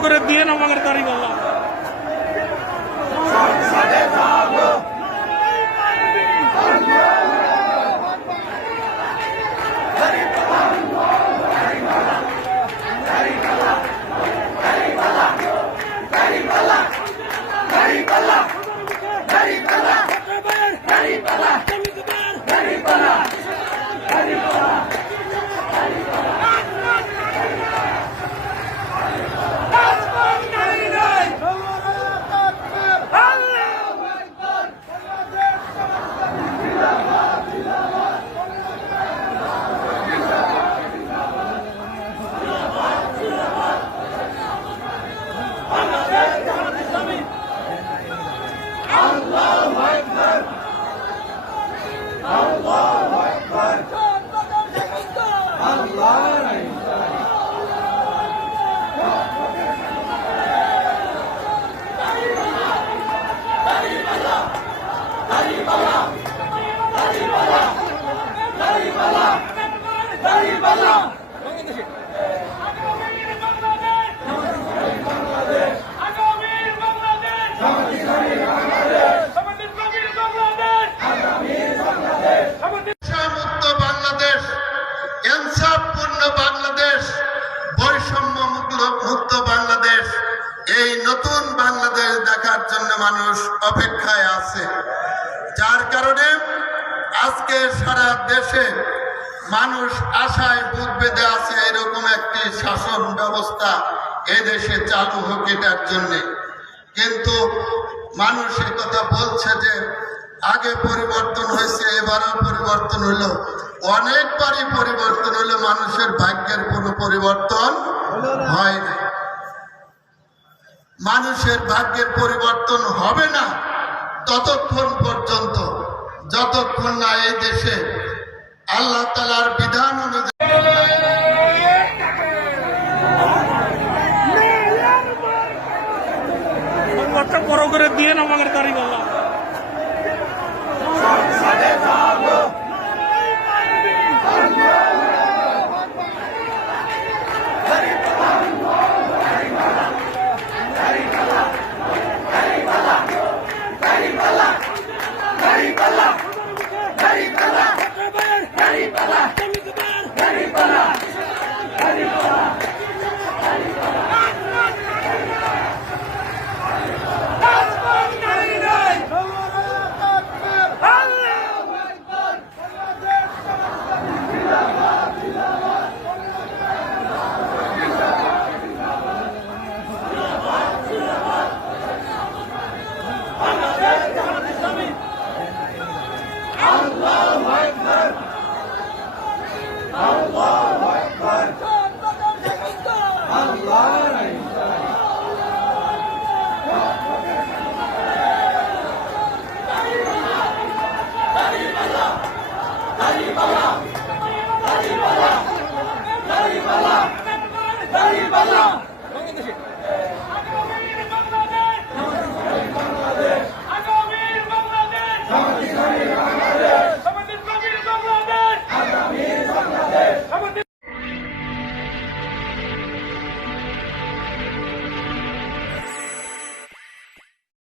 করে দিয়ে আমাদের দাঁড়িয়ে এই নতুন বাংলাদেশ দেখার জন্য মানুষ অপেক্ষায় আছে। যার কারণে আজকে সারা দেশে মানুষ আশায় বুক বেঁধে আছে এরকম একটি শাসন ব্যবস্থা এদেশে চালু হোক এটার জন্যে। কিন্তু মানুষ কথা বলছে যে, আগে পরিবর্তন হয়েছে এবারও পরিবর্তন হলো। অনেকবারই পরিবর্তন হলো, মানুষের ভাগ্যের কোনো পরিবর্তন হয় না। মানুষের ভাগ্যের পরিবর্তন হবে না ততক্ষণ পর্যন্ত, যতক্ষণ না এই দেশে আল্লাহ তালার বিধান অনুযায়ী বড় করে দিয়ে আমাদের দাঁড়িয়ে